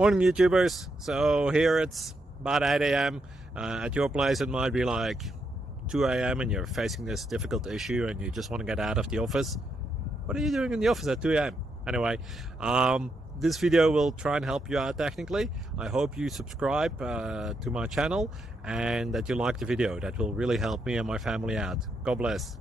Morning, YouTubers. So here it's about 8 a.m. At your place, it might be like 2 a.m. and you're facing this difficult issue and you just want to get out of the office. What are you doing in the office at 2 a.m.? Anyway, this video will try and help you out technically. I hope you subscribe to my channel and that you like the video. That will really help me and my family out. God bless.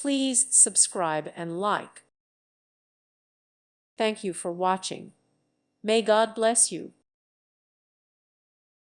Please subscribe and like. Thank you for watching. May God bless you.